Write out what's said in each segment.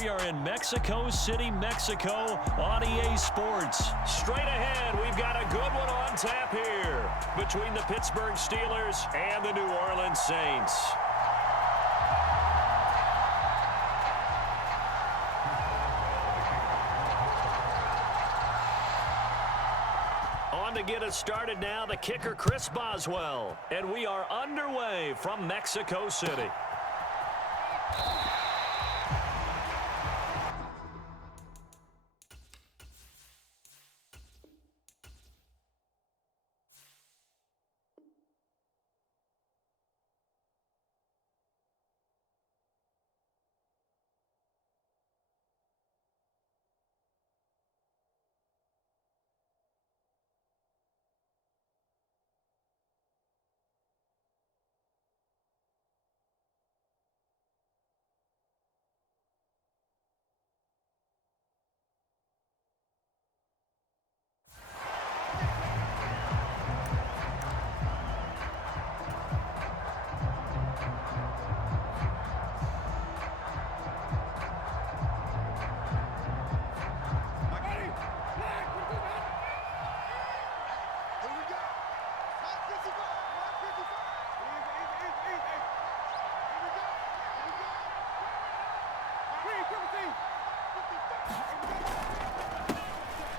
We are in Mexico City, Mexico on EA Sports. Straight ahead, we've got a good one on tap here between the Pittsburgh Steelers and the New Orleans Saints. On to get us started now, the kicker, Chris Boswell. And we are underway from Mexico City.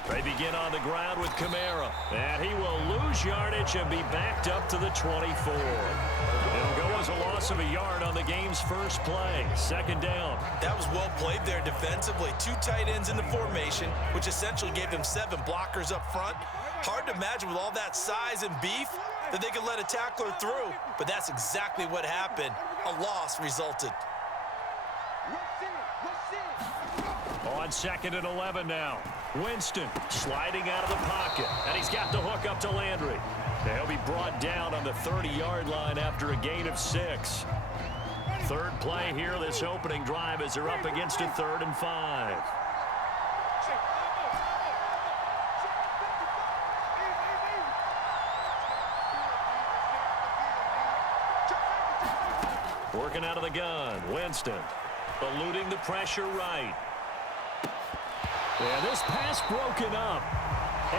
They begin on the ground with Kamara, and he will lose yardage and be backed up to the 24. It'll go as a loss of a yard on the game's first play. Second down. That was well played there defensively. Two tight ends in the formation, which essentially gave them 7 blockers up front. Hard to imagine with all that size and beef that they could let a tackler through, but that's exactly what happened. A loss resulted. On 2nd and 11 now. Winston sliding out of the pocket, and he's got the hook up to Landry. They'll be brought down on the 30-yard line after a gain of 6. Third play here, this opening drive, as they're up against a 3rd and 5. Working out of the gun, Winston eluding the pressure right. And this pass broken up.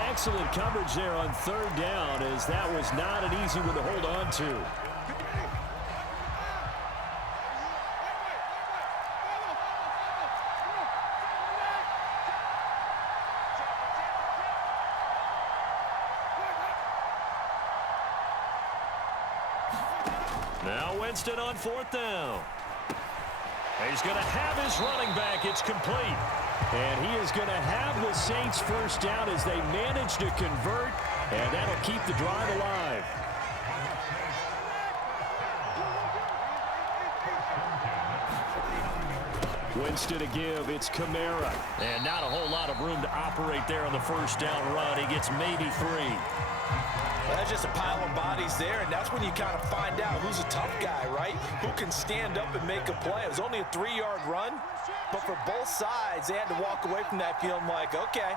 Excellent coverage there on 3rd down, as that was not an easy one to hold on to. Now Winston on 4th down. He's going to have his running back. It's complete. And he is going to have the Saints first down as they manage to convert, and that'll keep the drive alive. Winston to give. It's Kamara. And not a whole lot of room to operate there on the first down run. He gets maybe 3. That's just a pile of bodies there, and that's when you kind of find out who's a tough guy, right? Who can stand up and make a play. It was only a 3-yard run, but for both sides, they had to walk away from that feeling like, okay,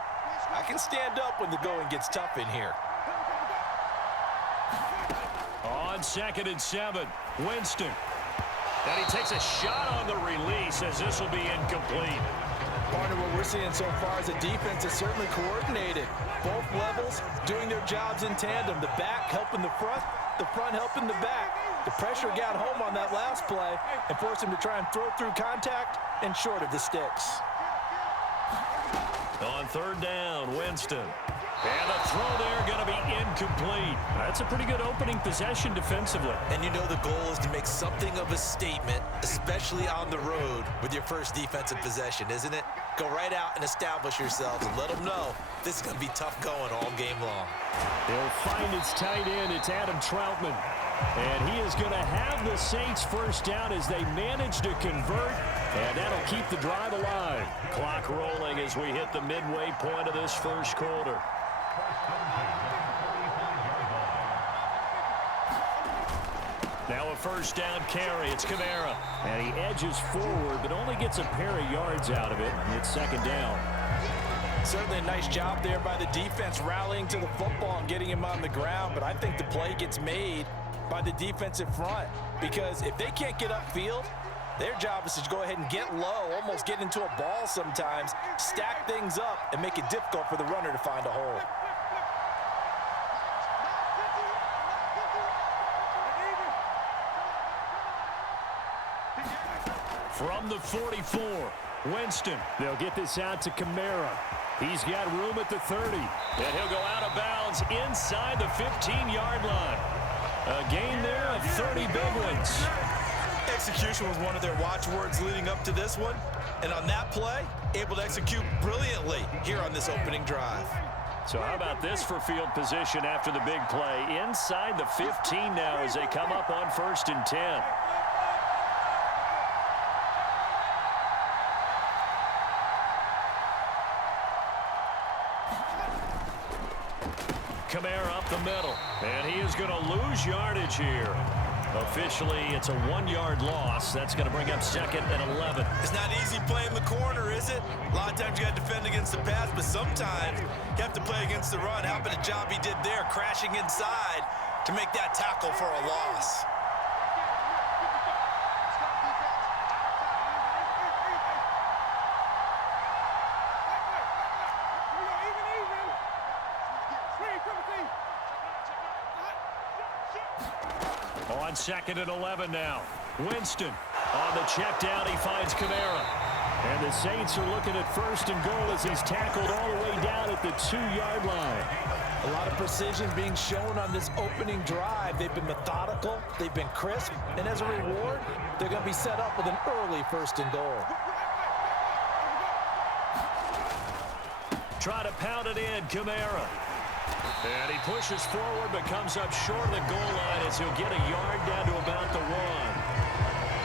I can stand up when the going gets tough in here. On 2nd and 7, Winston. And he takes a shot on the release as this will be incomplete. Partner, what we're seeing so far is the defense is certainly coordinated. Both levels doing their jobs in tandem. The back helping the front helping the back. The pressure got home on that last play and forced him to try and throw through contact and short of the sticks. On 3rd down, Winston. And the throw there going to be incomplete. That's a pretty good opening possession defensively. And you know the goal is to make something of a statement, especially on the road with your first defensive possession, isn't it? Go right out and establish yourselves and let them know this is going to be tough going all game long. They'll find his tight end. It's Adam Troutman. And he is going to have the Saints first down as they manage to convert. And that'll keep the drive alive. Clock rolling as we hit the midway point of this first quarter. Now a first down carry. It's Kamara. And he edges forward, but only gets a pair of yards out of it. It's 2nd down. Certainly a nice job there by the defense rallying to the football and getting him on the ground. But I think the play gets made by the defensive front. Because if they can't get upfield, Their job is to go ahead and get low, almost get into a ball sometimes, stack things up, and make it difficult for the runner to find a hole. From the 44, Winston. They'll get this out to Kamara. He's got room at the 30. And he'll go out of bounds inside the 15-yard line. A gain there of 30 big ones. Execution was one of their watchwords leading up to this one. And on that play, able to execute brilliantly here on this opening drive. So how about this for field position after the big play? Inside the 15 now as they come up on 1st and 10. Kamara up the middle, and he is going to lose yardage here. Officially, it's a 1-yard loss. That's going to bring up 2nd and 11. It's not easy playing the corner, is it? A lot of times you got to defend against the pass, but sometimes you have to play against the run. How about the job he did there, crashing inside to make that tackle for a loss? On 2nd and 11 now. Winston on the check down. He finds Kamara. And the Saints are looking at 1st and goal as he's tackled all the way down at the 2-yard line. A lot of precision being shown on this opening drive. They've been methodical. They've been crisp. And as a reward, they're going to be set up with an early 1st and goal. Try to pound it in, Kamara. And he pushes forward but comes up short of the goal line as he'll get a yard down to about the 1.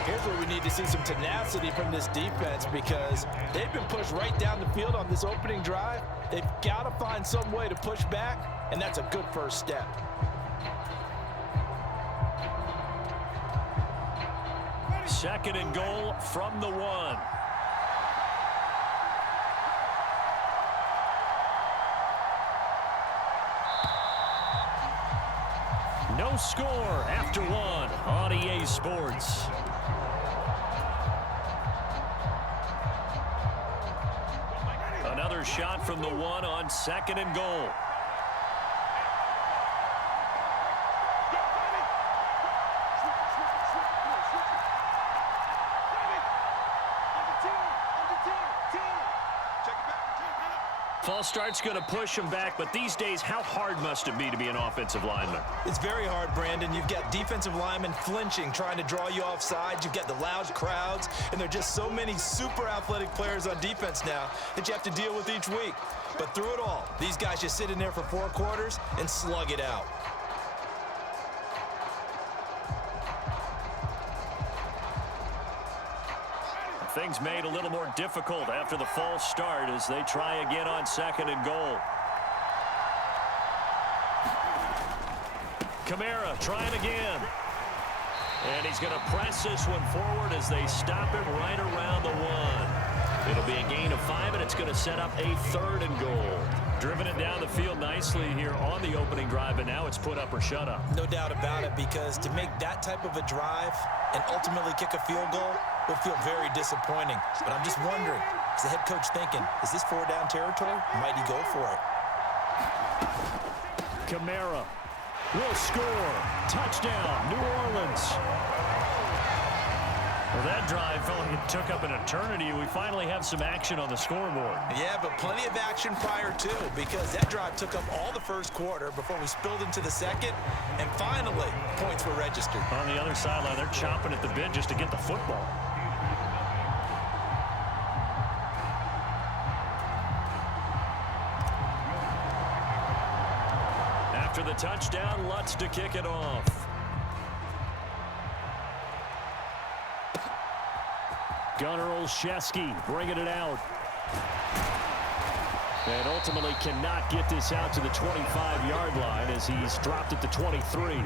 Here's where we need to see some tenacity from this defense because they've been pushed right down the field on this opening drive. They've got to find some way to push back, and that's a good first step. Second and goal from the 1. No score after 1 on EA Sports. Another shot from the 1 on 2nd and goal. False start's going to push him back, but these days, how hard must it be to be an offensive lineman? It's very hard, Brandon. You've got defensive linemen flinching, trying to draw you off sides. You've got the loud crowds, and there are just so many super athletic players on defense now that you have to deal with each week. But through it all, these guys just sit in there for 4 quarters and slug it out. Things made a little more difficult after the false start as they try again on 2nd and goal. Kamara trying again. And he's going to press this one forward as they stop him right around the 1. It'll be a gain of 5, and it's going to set up a 3rd and goal. Driven it down the field nicely here on the opening drive, but now it's put up or shut up. No doubt about it, because to make that type of a drive and ultimately kick a field goal will feel very disappointing. But I'm just wondering, is the head coach thinking, is this 4-down territory? Might he go for it? Kamara will score. Touchdown, New Orleans. Well, that drive felt like it took up an eternity. We finally have some action on the scoreboard. Yeah, but plenty of action prior to, because that drive took up all the first quarter before we spilled into the second, and finally, points were registered. On the other sideline, they're chomping at the bit just to get the football. After the touchdown, Lutz to kick it off. Gunnar Olszewski bringing it out. And ultimately cannot get this out to the 25-yard line as he's dropped at the 23.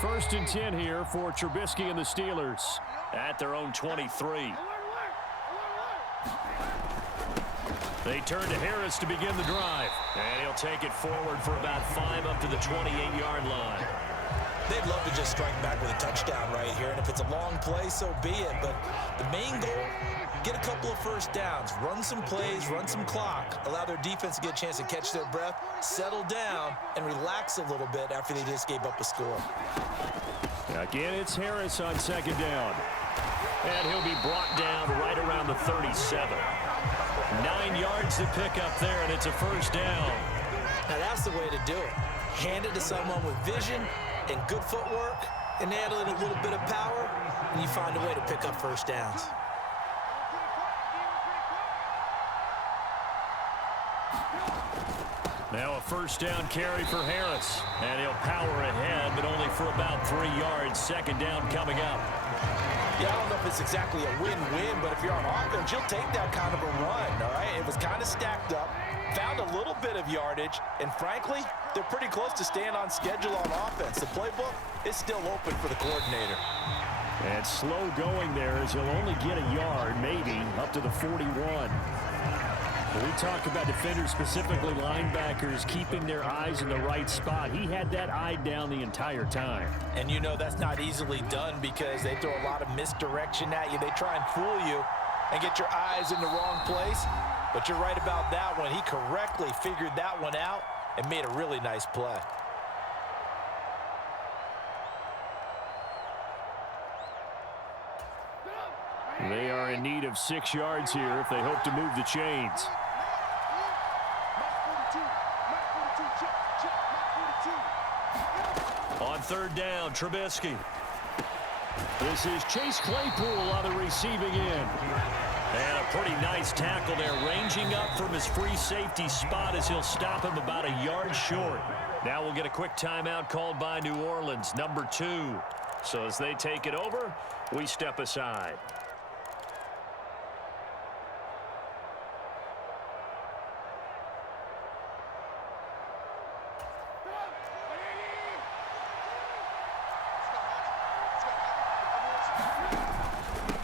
First and 10 here for Trubisky and the Steelers. at their own 23. They turn to Harris to begin the drive. And he'll take it forward for about 5 up to the 28-yard line. They'd love to just strike back with a touchdown right here. And if it's a long play, so be it. But the main goal, get a couple of first downs, run some plays, run some clock, allow their defense to get a chance to catch their breath, settle down, and relax a little bit after they just gave up a score. Again, it's Harris on second down. And he'll be brought down right around the 37. 9 yards to pick up there, and it's a first down. Now that's the way to do it. Hand it to someone with vision and good footwork, and add a little bit of power, and you find a way to pick up first downs. Now a first down carry for Harris. And he'll power ahead, but only for about 3 yards. Second down coming up. Yeah, I don't know if it's exactly a win-win, but if you're on offense, you'll take that kind of a run, all right? It was kind of stacked up, found a little bit of yardage, and frankly, they're pretty close to staying on schedule on offense. The playbook is still open for the coordinator. And slow going there as he'll only get a yard, maybe, up to the 41. When we talk about defenders, specifically linebackers, keeping their eyes in the right spot, he had that eye down the entire time. And you know that's not easily done because they throw a lot of misdirection at you. They try and fool you and get your eyes in the wrong place. But you're right about that one. He correctly figured that one out and made a really nice play. They are in need of 6 yards here if they hope to move the chains. On third down, Trubisky. This is Chase Claypool on the receiving end. And a pretty nice tackle there, ranging up from his free safety spot as he'll stop him about a yard short. Now we'll get a quick timeout called by New Orleans, number 2. So as they take it over, we step aside.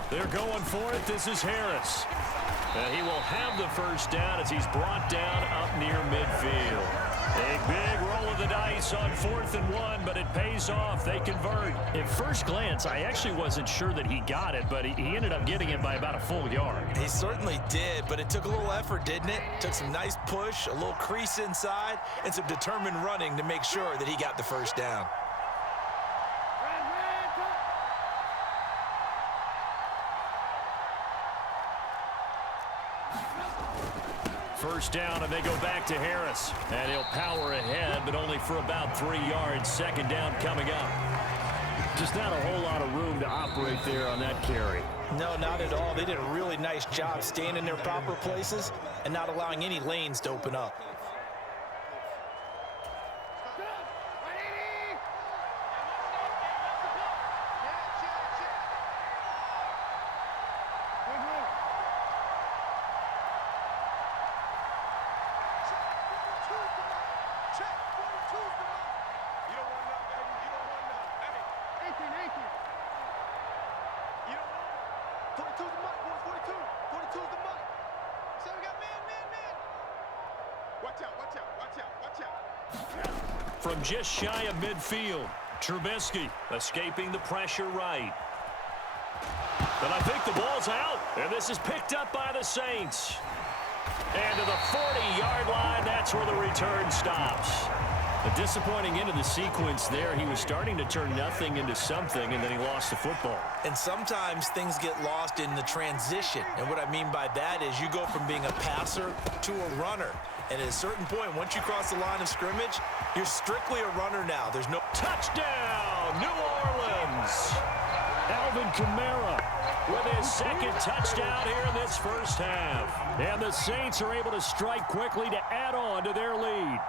They're going for it. This is Harris. And he will have the first down as he's brought down up near midfield. A big roll of the dice on 4th and 1, but it pays off. They convert. At first glance, I actually wasn't sure that he got it, but he ended up getting it by about a full yard. He certainly did, but it took a little effort, didn't it? Took some nice push, a little crease inside, and some determined running to make sure that he got the first down. First down, and they go back to Harris. And he'll power ahead, but only for about 3 yards. Second down coming up. Just not a whole lot of room to operate there on that carry. No, not at all. They did a really nice job staying in their proper places and not allowing any lanes to open up. From just shy of midfield, Trubisky escaping the pressure right. But I think the ball's out, and this is picked up by the Saints. And to the 40-yard line, that's where the return stops. A disappointing end of the sequence there. He was starting to turn nothing into something, and then he lost the football. And sometimes things get lost in the transition. And what I mean by that is you go from being a passer to a runner. And at a certain point, once you cross the line of scrimmage, you're strictly a runner now. There's no touchdown, New Orleans. Alvin Kamara with his second touchdown here in this first half. And the Saints are able to strike quickly to add on to their lead.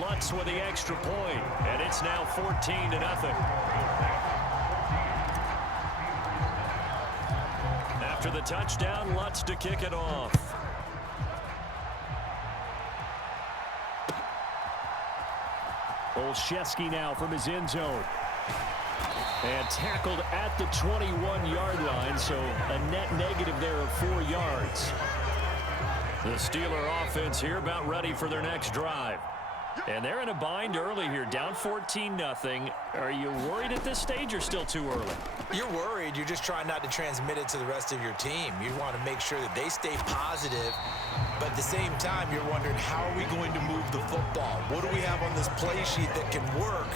Lutz with the extra point, and it's now 14-0. After the touchdown, Lutz to kick it off. Olszewski now from his end zone. And tackled at the 21-yard line, so a net negative there of 4 yards. The Steeler offense here about ready for their next drive. And they're in a bind early here, down 14-0. Are you worried at this stage or still too early? You're worried. You're just trying not to transmit it to the rest of your team. You want to make sure that they stay positive, but at the same time, you're wondering, how are we going to move the football? What do we have on this play sheet that can work?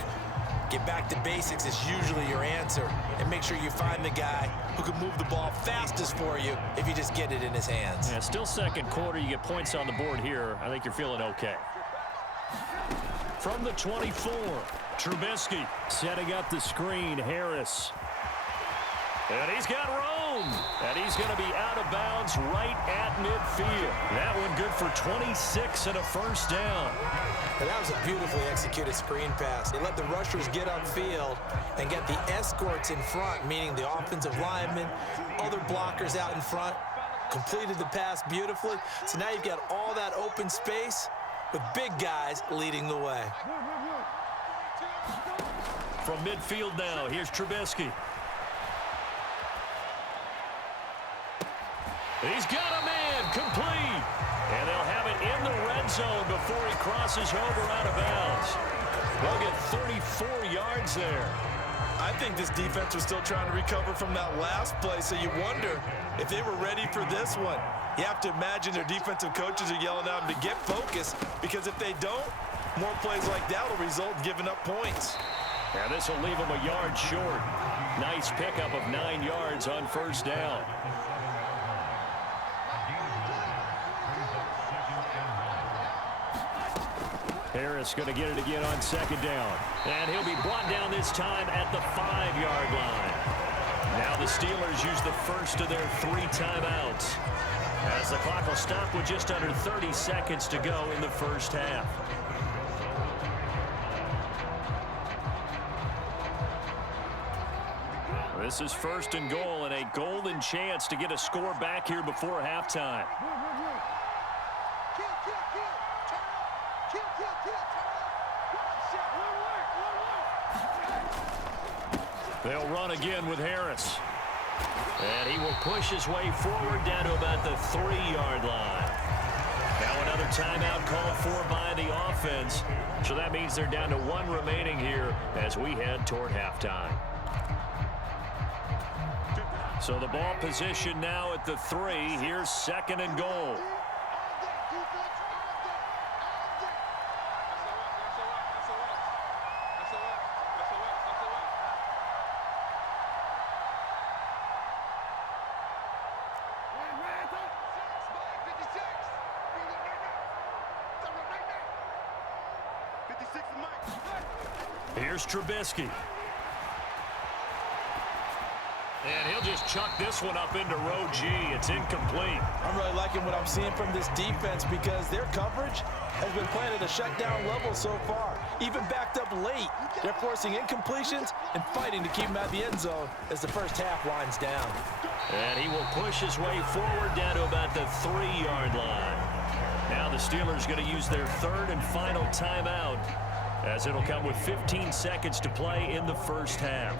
Get back to basics is usually your answer, and make sure you find the guy who can move the ball fastest for you if you just get it in his hands. Yeah, still second quarter. You get points on the board here. I think you're feeling okay. From the 24, Trubisky setting up the screen. Harris. And he's got room. And he's going to be out of bounds right at midfield. That one good for 26 and a first down. And that was a beautifully executed screen pass. They let the rushers get upfield and get the escorts in front, meaning the offensive linemen, other blockers out in front, completed the pass beautifully. So now you've got all that open space with big guys leading the way. From midfield now, here's Trubisky. He's got a man, complete. And they'll have it in the red zone before he crosses over out of bounds. They'll get 34 yards there. I think this defense was still trying to recover from that last play, so you wonder if they were ready for this one. You have to imagine their defensive coaches are yelling at them to get focused, because if they don't, more plays like that will result in giving up points. And this will leave them a yard short. Nice pickup of 9 yards on first down. Harris going to get it again on second down. And he'll be brought down this time at the 5-yard line. Now the Steelers use the first of their 3 timeouts, as the clock will stop with just under 30 seconds to go in the first half. This is first and goal, and a golden chance to get a score back here before halftime. They'll run again with Harris. And he will push his way forward down to about the 3-yard line. Now another timeout called for by the offense. So that means they're down to 1 remaining here as we head toward halftime. So the ball position now at the 3. Here's second and goal. Here's Trubisky. And he'll just chuck this one up into row G. It's incomplete. I'm really liking what I'm seeing from this defense, because their coverage has been playing at a shutdown level so far. Even backed up late, they're forcing incompletions and fighting to keep them at the end zone as the first half winds down. And he will push his way forward down to about the 3-yard line. Now the Steelers going to use their 3rd and final timeout, as it'll come with 15 seconds to play in the first half.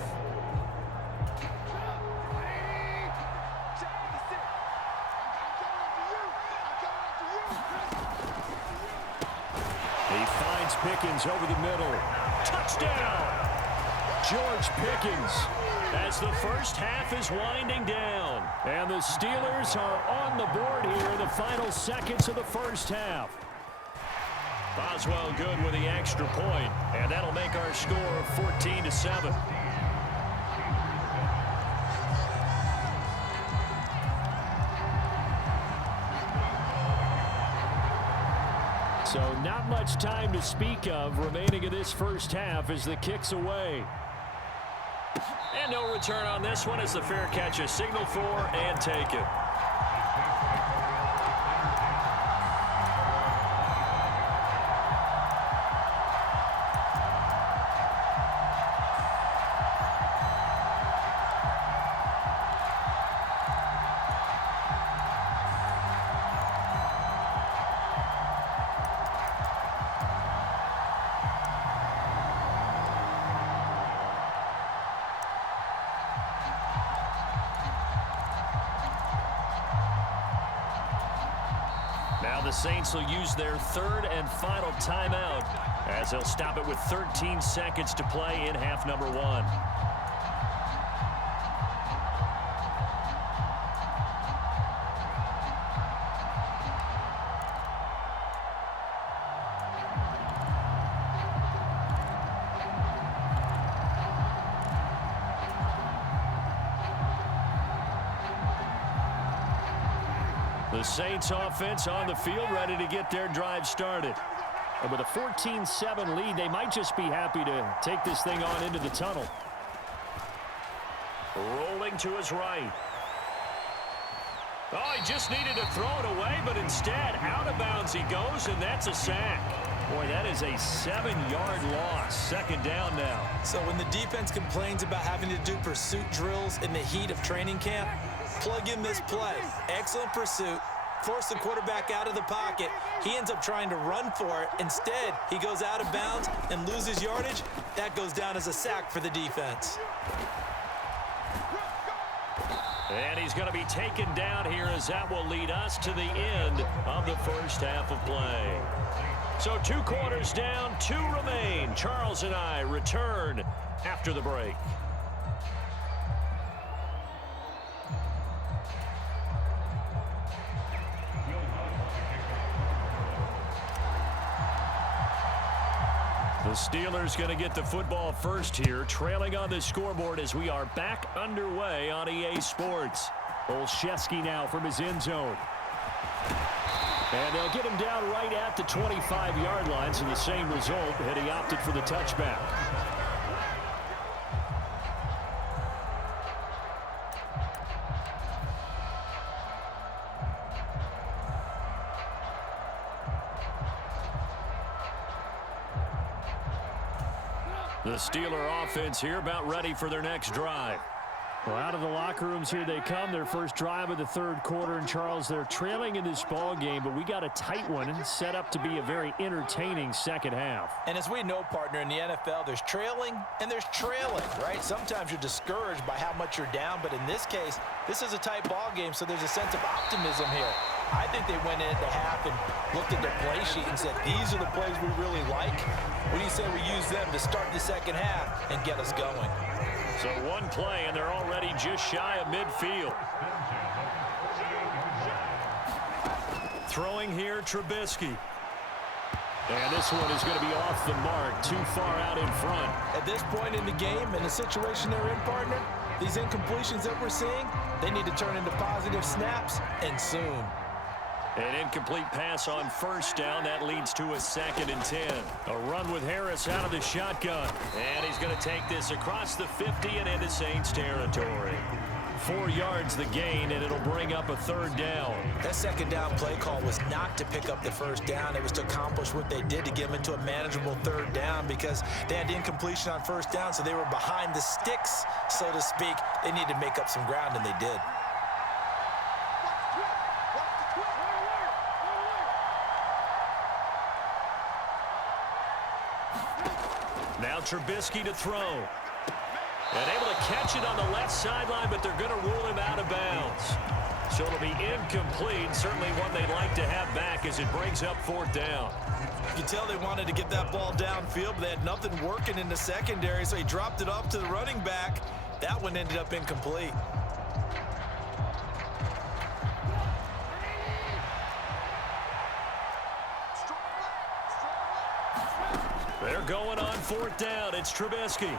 He finds Pickens over the middle. Touchdown! George Pickens, as the first half is winding down. And the Steelers are on the board here in the final seconds of the first half. Boswell good with the extra point, and that'll make our score 14-7. So not much time to speak of remaining in this first half as the kick's away. And no return on this one as the fair catch is signaled for and taken. the Saints will use their third and final timeout as they'll stop it with 13 seconds to play in half number one. The Saints offense on the field, ready to get their drive started. And with a 14-7 lead, they might just be happy to take this thing on into the tunnel. Rolling to his right. Oh, he just needed to throw it away, but instead, out of bounds he goes, and that's a sack. Boy, that is a 7-yard loss. Second down now. So when the defense complains about having to do pursuit drills in the heat of training camp, plug in this play. Excellent pursuit. Force the quarterback out of the pocket. He ends up trying to run for it. Instead, he goes out of bounds and loses yardage. That goes down as a sack for the defense. And he's going to be taken down here as that will lead us to the end of the first half of play. So 2 quarters down, 2 remain. Charles and I return after the break. The Steelers going to get the football first here, trailing on the scoreboard as we are back underway on EA Sports. Olszewski now from his end zone. And they'll get him down right at the 25-yard line, so the same result, and he opted for the touchback. The Steeler offense here about ready for their next drive. Well, out of the locker rooms here they come. Their first drive of the third quarter. And, Charles, they're trailing in this ball game, but we got a tight one set up to be a very entertaining second half. And as we know, partner, in the NFL, there's trailing and there's trailing, right? Sometimes you're discouraged by how much you're down, but in this case, this is a tight ball game, so there's a sense of optimism here. I think they went into half and looked at their play sheet and said, these are the plays we really like. What do you say we use them to start the second half and get us going? So one play, and they're already just shy of midfield. Throwing here, Trubisky. And this one is going to be off the mark, too far out in front. At this point in the game, in the situation they're in, partner, these incompletions that we're seeing, they need to turn into positive snaps, and soon. An incomplete pass on first down. That leads to a 2nd and 10. A run with Harris out of the shotgun. And he's going to take this across the 50 and into Saints territory. 4 yards the gain, and it'll bring up a 3rd down. That second down play call was not to pick up the first down. It was to accomplish what they did to get them into a manageable 3rd down because they had the incompletion on first down, so they were behind the sticks, so to speak. They needed to make up some ground, and they did. Now Trubisky to throw. And able to catch it on the left sideline, but they're going to rule him out of bounds. So it'll be incomplete. Certainly one they'd like to have back as it brings up 4th down. You can tell they wanted to get that ball downfield, but they had nothing working in the secondary, so he dropped it off to the running back. That one ended up incomplete. They're going on 4th down. It's Trubisky.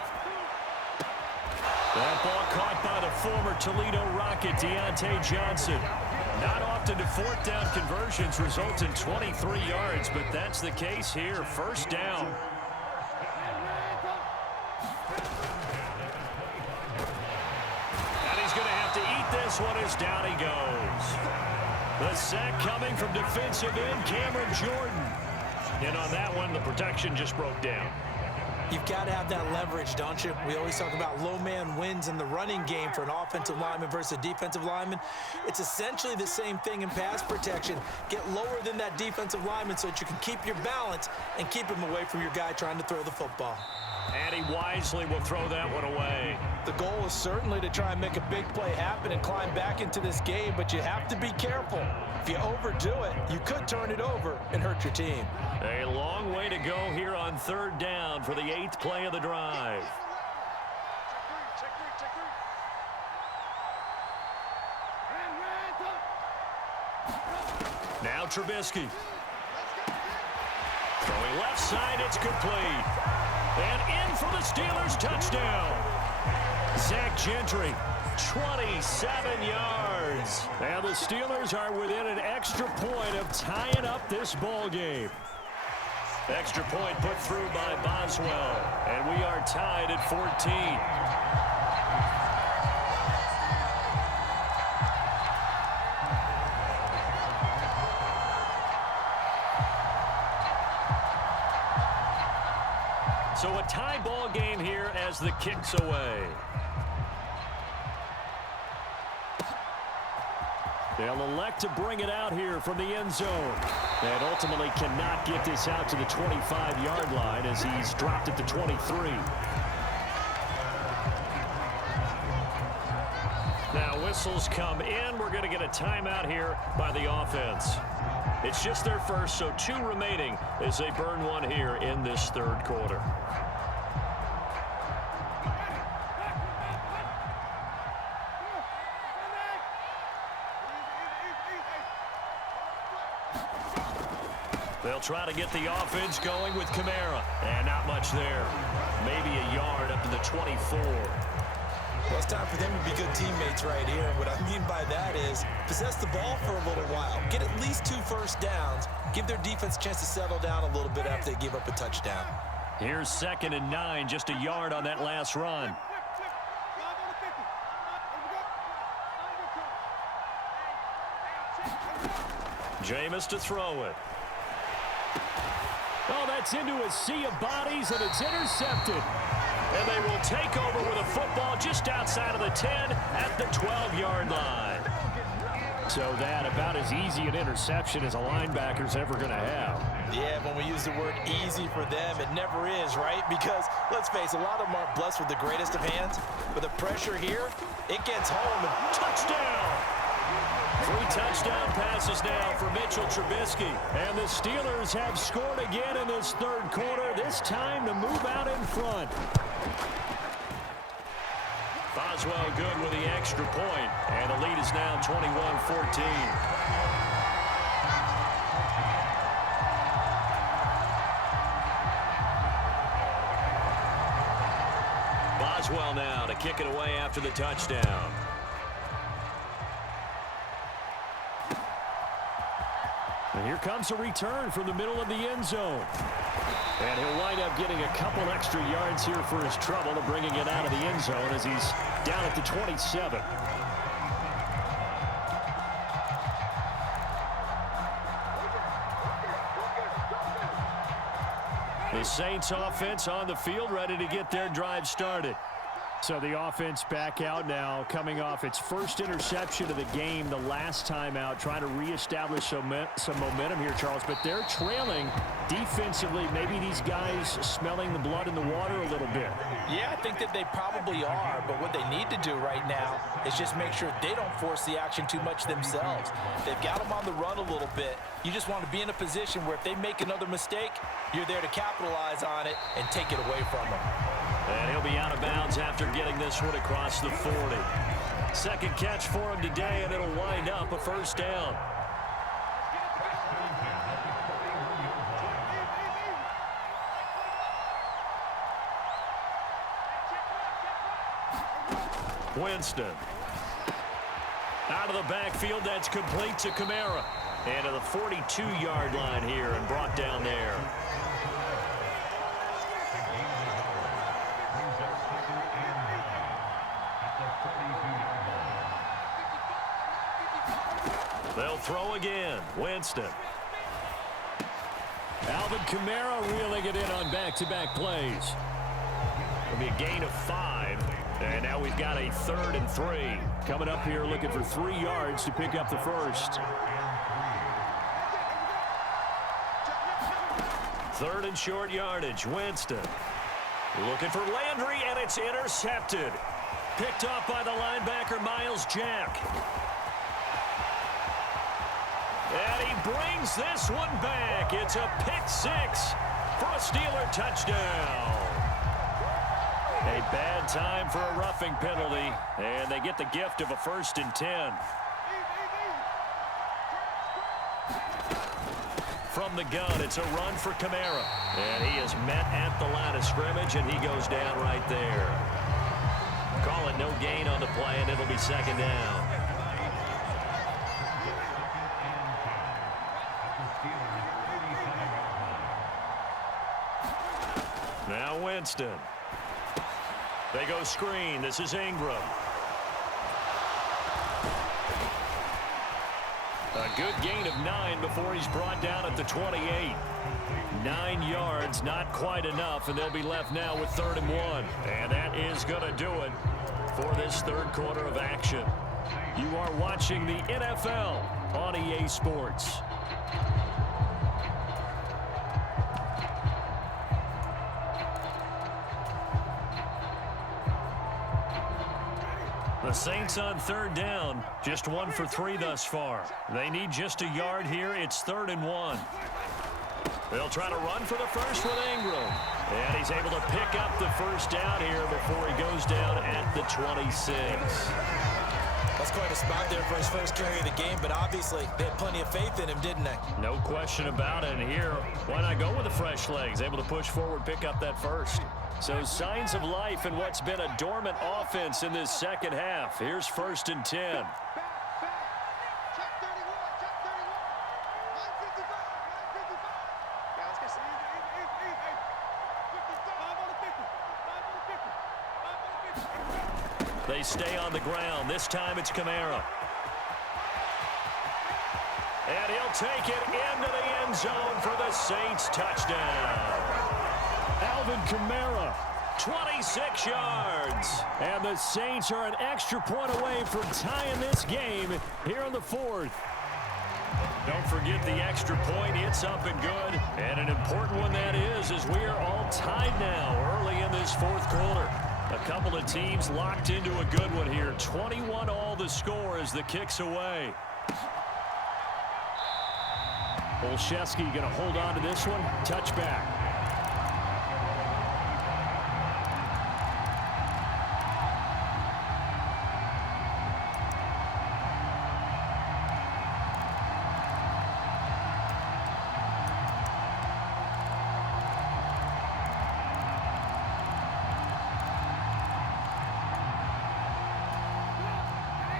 That ball caught by the former Toledo Rocket, Deontay Johnson. Not often do 4th down conversions result in 23 yards, but that's the case here. 1st down. And he's going to have to eat this one as down he goes. The sack coming from defensive end Cameron Jordan. And on that one, the protection just broke down. You've got to have that leverage, don't you? We always talk about low man wins in the running game for an offensive lineman versus a defensive lineman. It's essentially the same thing in pass protection. Get lower than that defensive lineman so that you can keep your balance and keep him away from your guy trying to throw the football. And he wisely will throw that one away. The goal is certainly to try and make a big play happen and climb back into this game, but you have to be careful. If you overdo it, you could turn it over and hurt your team. A long way to go here on 3rd down for the 8th play of the drive. Now Trubisky. Throwing left side, it's complete. And in for the Steelers touchdown. Zach Gentry, 27 yards. And the Steelers are within an extra point of tying up this ball game. Extra point put through by Boswell. And we are tied at 14. So a tie ball game here as the kick's away. They'll elect to bring it out here from the end zone. And ultimately cannot get this out to the 25-yard line as he's dropped at the 23. Now whistles come in. We're going to get a timeout here by the offense. It's just their first, so 2 remaining as they burn one here in this 3rd quarter. They'll try to get the offense going with Kamara. And not much there. Maybe a yard up to the 24. Well, it's time for them to be good teammates right here. And what I mean by that is possess the ball for a little while. Get at least 2 first downs. Give their defense a chance to settle down a little bit after they give up a touchdown. Here's 2nd and 9, just a yard on that last run. Jameis to throw it. Oh, that's into a sea of bodies, and it's intercepted. And they will take over with a football just outside of the 10 at the 12-yard line. So that about as easy an interception as a linebacker's ever going to have. Yeah, when we use the word easy for them, it never is, right? Because, let's face it, a lot of them aren't blessed with the greatest of hands. But the pressure here, it gets home. And touchdown! 3 touchdown passes now for Mitchell Trubisky. And the Steelers have scored again in this 3rd quarter, this time to move out in front. Boswell good with the extra point, and the lead is now 21-14. Boswell now to kick it away after the touchdown. And here comes a return from the middle of the end zone. And he'll wind up getting a couple extra yards here for his trouble to bringing it out of the end zone as he's down at the 27. The Saints offense on the field ready to get their drive started. So the offense back out now, coming off its first interception of the game the last time out, trying to reestablish some momentum here, Charles. But they're trailing defensively. Maybe these guys smelling the blood in the water a little bit. Yeah, I think that they probably are. But what they need to do right now is just make sure they don't force the action too much themselves. They've got them on the run a little bit. You just want to be in a position where if they make another mistake, you're there to capitalize on it and take it away from them. And he'll be out of bounds after getting this one across the 40. 2nd catch for him today, and it'll wind up a first down. Winston. Out of the backfield, that's complete to Kamara. And to the 42-yard line here and brought down there. They'll throw again. Winston. Alvin Kamara reeling it in on back-to-back plays. It'll be a gain of 5. And now we've got a 3rd and 3. Coming up here looking for 3 yards to pick up the first. 3rd and short yardage. Winston. Looking for Landry, and it's intercepted. Picked off by the linebacker, Miles Jack. And he brings this one back. It's a pick six for a Steeler touchdown. A bad time for a roughing penalty, and they get the gift of a 1st and 10. From the gun, it's a run for Kamara. And he is met at the line of scrimmage, and he goes down right there. Call it no gain on the play, and it'll be 2nd down. Now Winston. They go screen. This is Ingram. A good gain of 9 before he's brought down at the 28. 9 yards, not quite enough, and they'll be left now with 3rd and 1. And that is going to do it for this 3rd quarter of action. You are watching the NFL on EA Sports. The Saints on 3rd down, just 1 for 3 thus far. They need just a yard here. It's 3rd and 1. They'll try to run for the first with Ingram. And he's able to pick up the 1st down here before he goes down at the 26. That's quite a spot there for his first carry of the game, but obviously they had plenty of faith in him, didn't they? No question about it. And here, why not go with the fresh legs? Able to push forward, pick up that 1st. So signs of life in what's been a dormant offense in this 2nd half. Here's 1st and 10. They stay on the ground. This time it's Kamara. And he'll take it into the end zone for the Saints touchdown. Alvin Kamara, 26 yards. And the Saints are an extra point away from tying this game here in the 4th. Don't forget the extra point. It's up and good. And an important one that is, as we are all tied now early in this 4th quarter. A couple of teams locked into a good one here. 21 all the score as the kick's away. Olszewski going to hold on to this one. Touchback.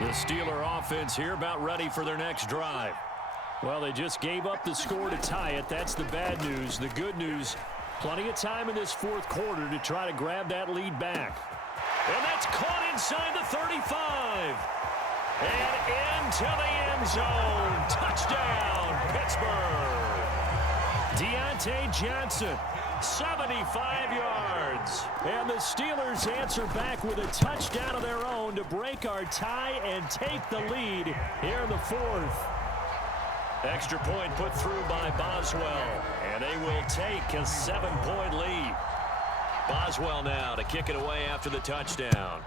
The Steeler offense here about ready for their next drive. Well, they just gave up the score to tie it. That's the bad news. The good news, plenty of time in this 4th quarter to try to grab that lead back. And that's caught inside the 35. And into the end zone. Touchdown, Pittsburgh. Deontay Johnson, 75 yards. And the Steelers answer back with a touchdown of their own to break our tie and take the lead here in the 4th. Extra point put through by Boswell. And they will take a 7-point lead. Boswell now to kick it away after the touchdown.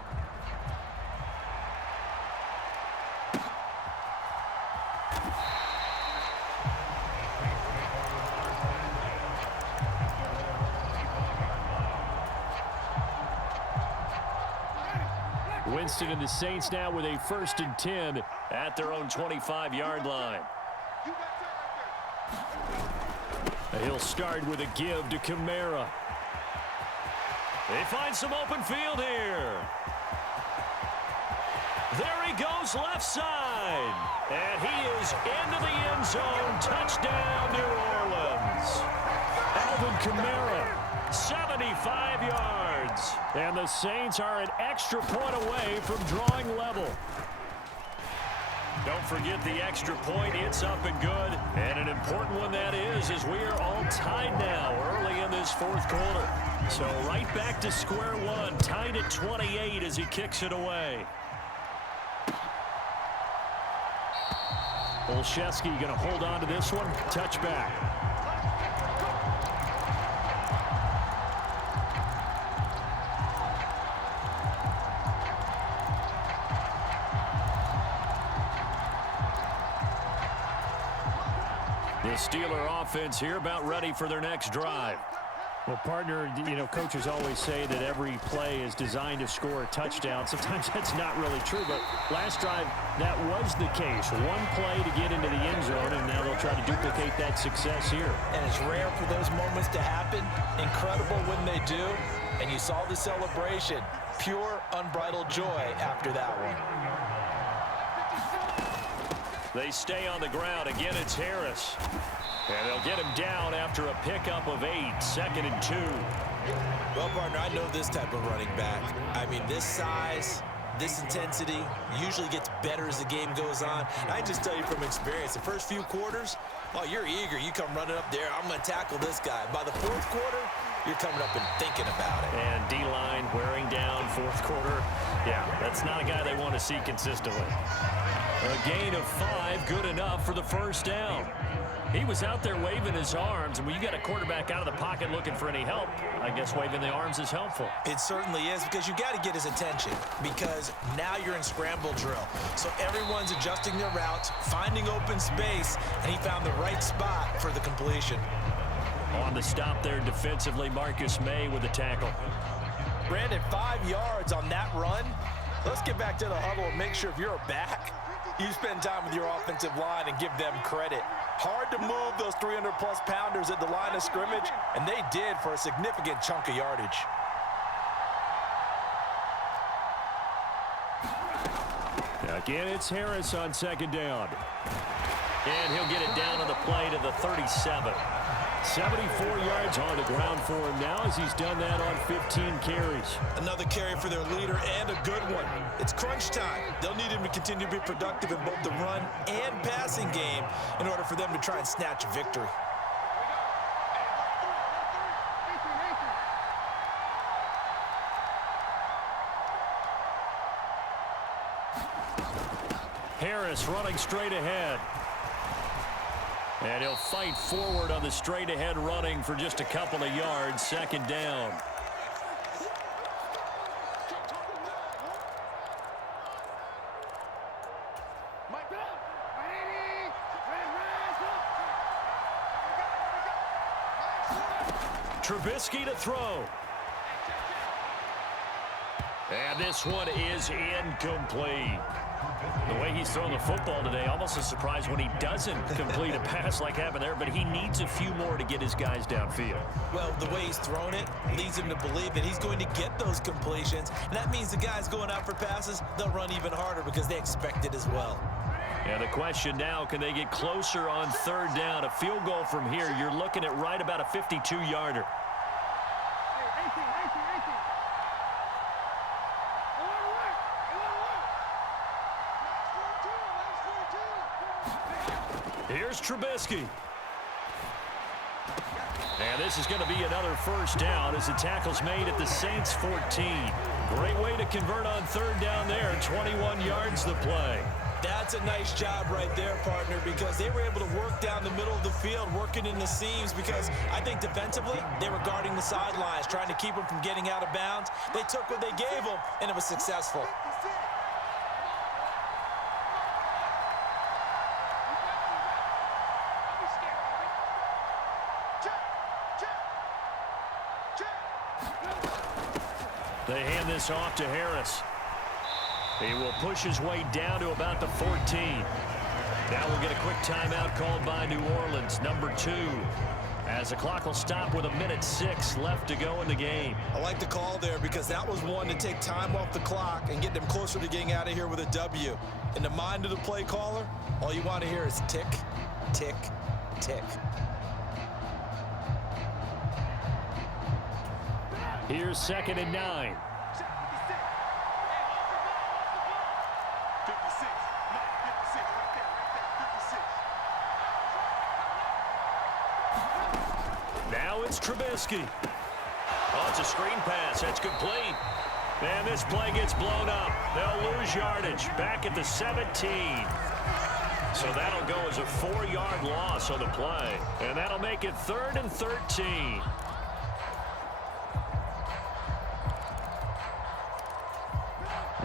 Winston and the Saints now with a 1st and 10 at their own 25-yard line. He'll start with a give to Kamara. They find some open field here. There he goes left side. And he is into the end zone. Touchdown, New Orleans. Alvin Kamara, 75 yards. And the Saints are an extra point away from drawing level. Don't forget the extra point. It's up and good. And an important one that is, as we are all tied now early in this 4th quarter. So right back to square one, tied at 28 as he kicks it away. Olszewski going to hold on to this one. Touchback. Steeler offense here about ready for their next drive. Well, partner, coaches always say that every play is designed to score a touchdown. Sometimes that's not really true, but last drive, that was the case. One play to get into the end zone, and now they'll try to duplicate that success here. And it's rare for those moments to happen. Incredible when they do. And you saw the celebration. Pure, unbridled joy after that one. They stay on the ground. Again, it's Harris. And they'll get him down after a pickup of 8, 2nd and 2. Well, partner, I know this type of running back. I mean, this size, this intensity usually gets better as the game goes on. And I just tell you from experience, the first few quarters, oh, you're eager. You come running up there. I'm going to tackle this guy. By the fourth quarter, you're coming up and thinking about it. And D-line wearing down fourth quarter. Yeah, that's not a guy they want to see consistently. A gain of 5, good enough for the first down. He was out there waving his arms, and when you got a quarterback out of the pocket looking for any help, I guess waving the arms is helpful. It certainly is, because you got to get his attention, because now you're in scramble drill. So everyone's adjusting their routes, finding open space, and he found the right spot for the completion. On the stop there defensively, Marcus May with the tackle. Brandon, 5 yards on that run. Let's get back to the huddle and make sure if you're a back, you spend time with your offensive line and give them credit. Hard to move those 300-plus pounders at the line of scrimmage, and they did for a significant chunk of yardage. Again, it's Harris on 2nd down. And he'll get it down on the play to the 37. 74 yards on the ground for him now as he's done that on 15 carries. Another carry for their leader, and a good one. It's crunch time. They'll need him to continue to be productive in both the run and passing game in order for them to try and snatch a victory. Harris running straight ahead. And he'll fight forward on the straight-ahead running for just a couple of yards. 2nd down. Trubisky to throw. And this one is incomplete. The way he's thrown the football today, almost a surprise when he doesn't complete a pass like happened there, but he needs a few more to get his guys downfield. Well, the way he's thrown it leads him to believe that he's going to get those completions, and that means the guys going out for passes, they'll run even harder because they expect it as well. And the question now, can they get closer on 3rd down? A field goal from here, you're looking at right about a 52-yarder. Here's Trubisky. And this is going to be another first down as the tackle's made at the Saints' 14. Great way to convert on 3rd down there. 21 yards the play. That's a nice job right there, partner, because they were able to work down the middle of the field, working in the seams, because I think defensively they were guarding the sidelines, trying to keep them from getting out of bounds. They took what they gave them, and it was successful. They hand this off to Harris. He will push his way down to about the 14. Now we'll get a quick timeout called by New Orleans, number 2. As the clock will stop with 1:06 left to go in the game. I like the call there because that was one to take time off the clock and get them closer to getting out of here with a W. In the mind of the play caller, all you want to hear is tick, tick, tick. Here's 2nd and 9. Now it's Trubisky. Oh, it's a screen pass. That's complete. And this play gets blown up. They'll lose yardage back at the 17. So that'll go as a 4-yard loss on the play. And that'll make it 3rd and 13.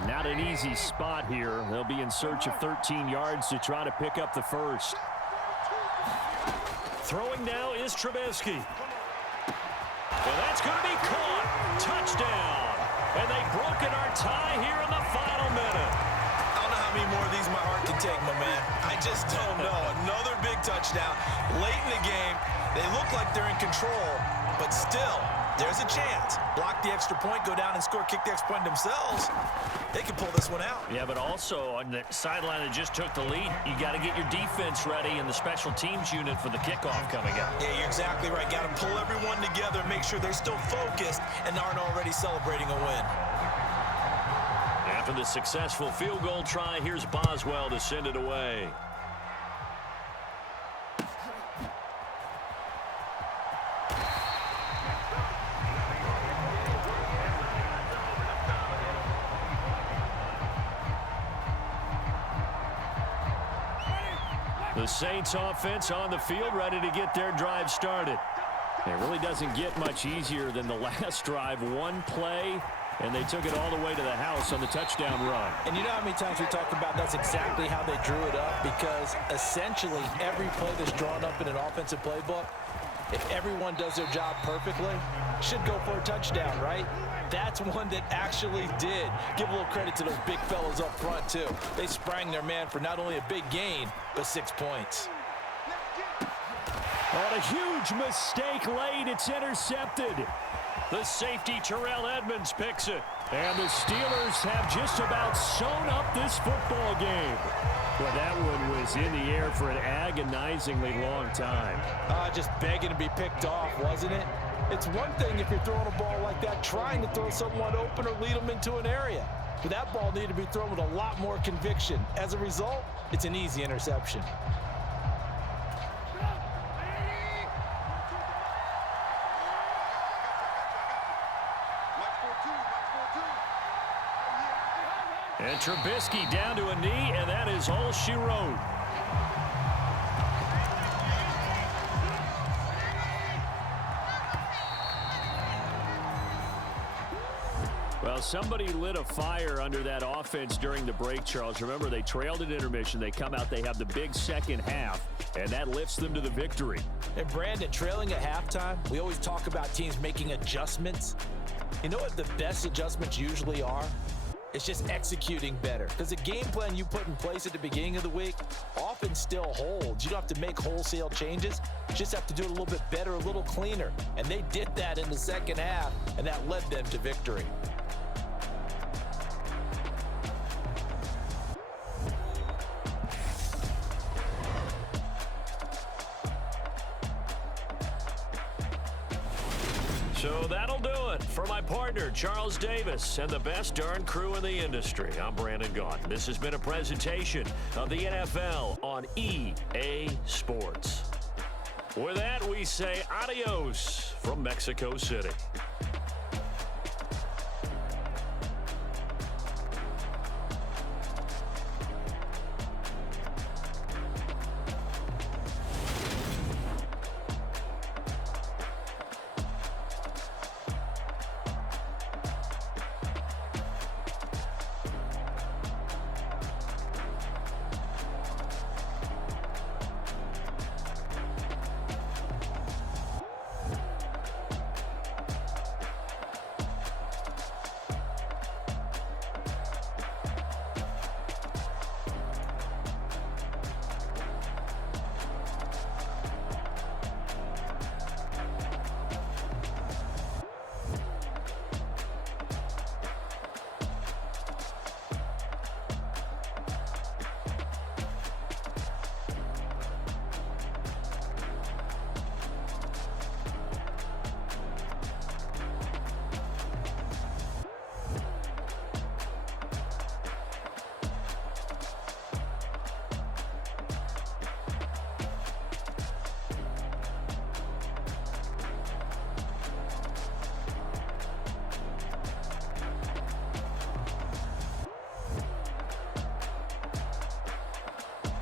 Not an easy spot here. They'll be in search of 13 yards to try to pick up the first. Throwing now is Trubisky. And that's going to be caught. Touchdown. And they've broken our tie here in the final minute. I don't know how many more of these my heart can take, my man. I just don't know. Another big touchdown. Late in the game, they look like they're in control, but still, there's a chance. Block the extra point, go down and score, kick the extra point themselves. They can pull this one out. Yeah, but also on the sideline that just took the lead, you got to get your defense ready and the special teams unit for the kickoff coming up. Yeah, you're exactly right. Got to pull everyone together and make sure they're still focused and aren't already celebrating a win. After the successful field goal try, here's Boswell to send it away. The Saints offense on the field, ready to get their drive started. It really doesn't get much easier than the last drive. One play, and they took it all the way to the house on the touchdown run. And you know how many times we talk about that's exactly how they drew it up, because essentially every play that's drawn up in an offensive playbook, if everyone does their job perfectly, should go for a touchdown, right? That's one that actually did. Give a little credit to those big fellas up front, too. They sprang their man for not only a big gain, but 6 points. On a huge mistake late, it's intercepted. The safety, Terrell Edmonds, picks it. And the Steelers have just about sewn up this football game. Well, that one was in the air for an agonizingly long time. Just begging to be picked off, wasn't it? It's one thing if you're throwing a ball like that, trying to throw someone open or lead them into an area. But that ball needed to be thrown with a lot more conviction. As a result, it's an easy interception. And Trubisky down to a knee, and that is all she wrote. Well, somebody lit a fire under that offense during the break, Charles. Remember, they trailed at intermission. They come out, they have the big second half, and that lifts them to the victory. And Brandon, trailing at halftime, we always talk about teams making adjustments. You know what the best adjustments usually are? It's just executing better. Because the game plan you put in place at the beginning of the week often still holds. You don't have to make wholesale changes. You just have to do it a little bit better, a little cleaner. And they did that in the second half, and that led them to victory. So that'll do it for my partner, Charles Davis, and the best darn crew in the industry. I'm Brandon Gaughan. This has been a presentation of the NFL on EA Sports. With that, we say adios from Mexico City.